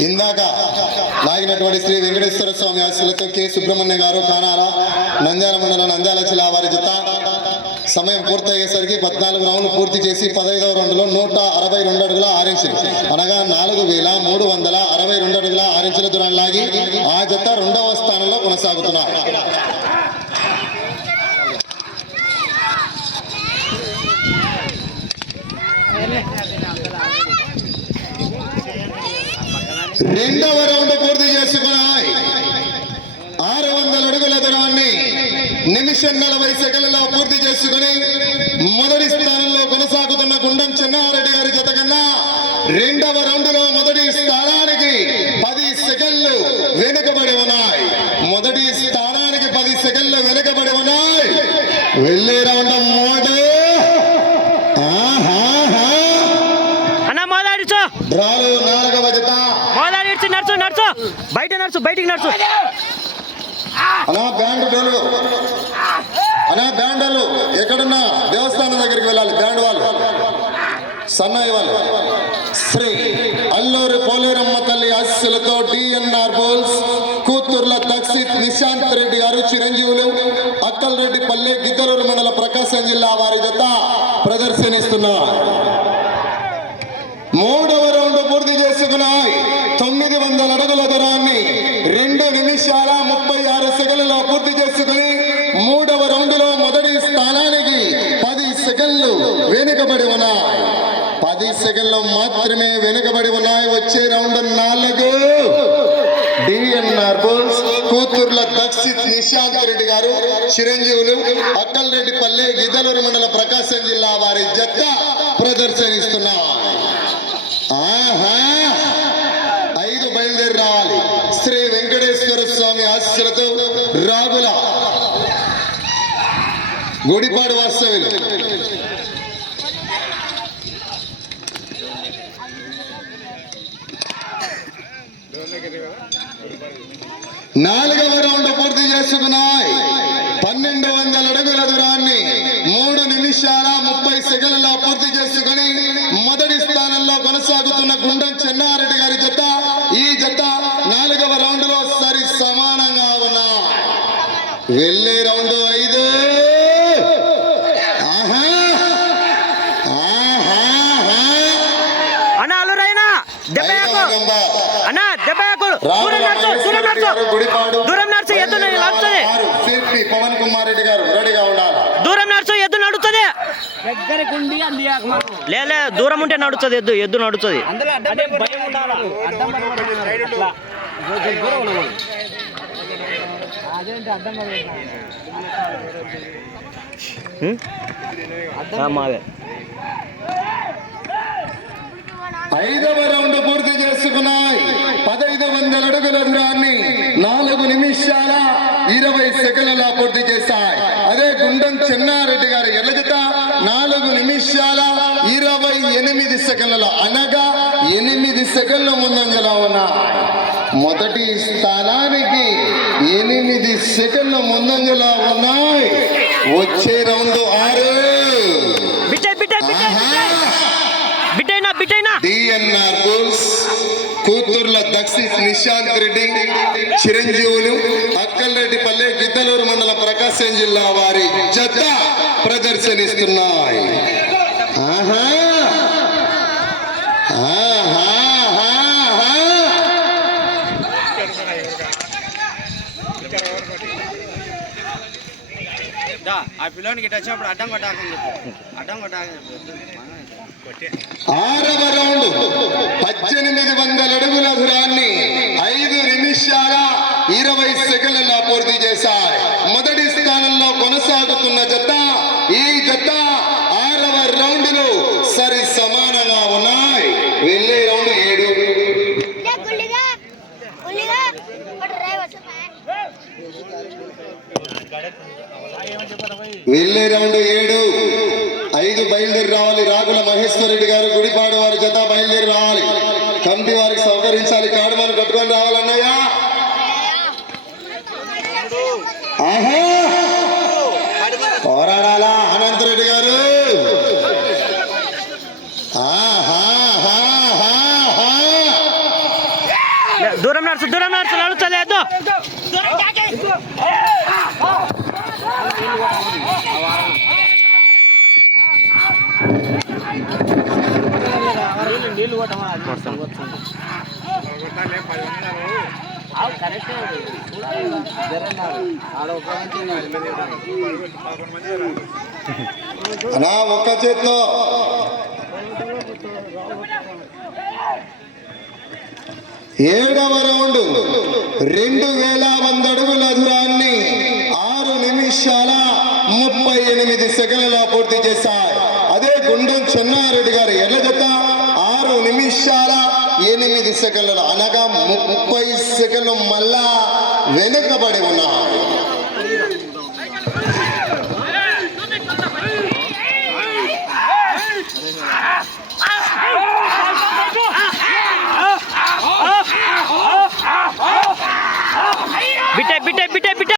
ఇందాక లాగినటువంటి శ్రీ వెంకటేశ్వర స్వామి ఆశీస్సులతో కె సుబ్రహ్మణ్య గారు కానాల నంద్యాల మండలం నంద్యాల జిల్లా వారి జత సమయం పూర్తయ్యేసరికి 14 రౌండ్లు పూర్తి చేసి 15వ రౌండ్లో 162 అడుగుల 6 ఇంచులు అనగా 4362 అడుగుల 6 ఇంచుల దూరాన్ని లాగి ఆ జత 2వ స్థానంలో కొనసాగుతున్నారు. రెండవ రౌండ్ పూర్తి చేసుకున్నాయి. 600 అడుగుల దూరాన్ని నిమిషం 40 సెకండ్లలో పూర్తి చేసుకుని మొదటి స్థానంలో కొనసాగుతున్న గుండం చెన్నారెడ్డి గారి జత కన్నా రెండవ రౌండ్లో మొదటి స్థానానికి 10 సెకండ్లు వెనుకబడి ఉన్నాయి. మొదటి స్థానానికి 10 సెకండ్లు వెనుకబడి ఉన్నాయి. వెళ్ళే రౌండ్ మూడు డ్రాలు 4వ జత నడుచు బయటికి నడుచు అనా బ్యాండోలు ఎక్కడున్నా దేవస్థానం దగ్గరికి వెళ్ళాలి. బ్యాండ్ వాళ్ళు సన్నాయి వాళ్ళు శ్రీ అల్లూరి పోలేరమ్మ తల్లి ఆశీస్సులతో డిఎన్ఆర్ బోల్స్ కూతుర్ల దక్షిత్ నిశాంత్ రెడ్డి గారు చిరంజీవులు అక్కల్రెడ్డి పల్లె గిద్దలూరు మండల ప్రకాశం జిల్లా వారి జత ప్రదర్శనిస్తున్నారు. 3వ రౌండ్ పూర్తి చేసుకున్నాయి. 900 అడుగుల దూరాన్ని 2 నిమిషాల 36 సెకండ్లలో పూర్తి చేసుకుని 3వ రౌండ్లో మొదటి స్థానానికి 10 సెకండ్లు వెనుకబడి ఉన్నాయి. 10 సెకండ్లు మాత్రమే వెనుకబడి ఉన్నాయి. వచ్చే రౌండ్ 4 డిఎన్ఆర్ బోల్స్ కూతుర్ల దక్షిత్ నిశాంత్ రెడ్డి గారు చిరంజీవులు అక్కల్రెడ్డి పల్లె గిద్దలూరు మండల ప్రకాశం జిల్లా వారి జత ప్రదర్శనిస్తున్నారు. 5 బయలుదేరి రావాలి. శ్రీ వెంకటేశ్వర స్వామి ఆశీస్సులతో రాగుల గుడిపాడు వాస్తవ్యులు 4వ రౌండ్ పూర్తి చేసుకున్నాయి. 1200 అడుగుల దూరాన్ని 3 నిమిషాల 30 సెకండ్లలో పూర్తి చేసుకుని మొదటి స్థానంలో కొనసాగుతున్న గుండం చెన్నారెడ్డి గారి జత ఈ జత 4వ రౌండ్ లో సరి సమానంగా ఉన్నాయి. వెళ్ళే రౌండ్ 5 పవన్ కుమార్ రెడ్డి గారు రెడీగా ఉండాలి. దూరం నడుచు, ఎద్దు నడుస్తుంది. లే దూరం ఉంటే నడుస్తుంది, ఎద్దు నడుస్తుంది. మావే 5వ రౌండ్ పూర్తి చేసుకున్నాయి. 1500 అడుగుల దూరాన్ని 4 నిమిషాల 20 సెకండ్ల పూర్తి చేశాయి. అదే గుండం చెన్నారెడ్డి గారి ఎర్ల జత 4 నిమిషాల 28 సెకండ్లలో అనగా 8 సెకండ్ల ముందంజలో ఉన్నాయి. మొదటి స్థానానికి 8 సెకండ్ల ముందంజలో ఉన్నాయి. వచ్చే రౌండ్ 6 డిఎన్ఆర్ బోల్స్ కూతుర్ల దక్షిత్ నిశాంత్ రెడ్డి చిరంజీవులు అక్కల సింగల్రెడ్డిపల్లి గిద్దలూరు మండలం ప్రకాశం జిల్లా వారి జత ప్రదర్శనిస్తున్నాయి. ఆహా ఆహా ఆహా. ఆ పిల్లోనికి ఇటు వచ్చినప్పుడు అడ్డం కొట్టాకని చెప్పు. అడ్డం కొట్టాకని చెప్పు. 6వ రౌండ్ 1800 అడుగుల దూరాన్ని 5 నిమిషాల 20 సెకండ్లలో పూర్తి చేశారు. మొదటి స్థానంలో కొనసాగుతున్న జత ఈ జత 6వ రౌండ్ లో సరి సమానంగా ఉన్నాయి. వెళ్ళే రౌండ్ 7. వెళ్ళే రౌండ్ 7. 5 బయలుదేరి రావాలి. రాగుల మహేశ్వర్ రెడ్డి గారు గుడిపాడు వారి జత బయలుదేరి రావాలి. కమిటీ వారికి సహకరించాలి. కాడుమని కట్టుకొని రావాలన్నయ్య. ఆహా పోరాడాలా అనంతరెడ్డి గారు. దూరం నడుచు నడుస్తుంది ఎద్దు. నీళ్ళు కొట్టమా కరెక్ట్ నా ఒక్క చేత్తో 7వ రౌండ్ 2100 అడుగుల దూరాన్ని 6 నిమిషాల 38 సెకండ్లలో పూర్తి చేశారు. అదే గుండం చెన్నారెడ్డి గారు ఎర్ర జత 6 నిమిషాల 8 సెకండ్లలో అనగా 30 సెకండ్లు మళ్ళా వెనుకబడి ఉన్నారు.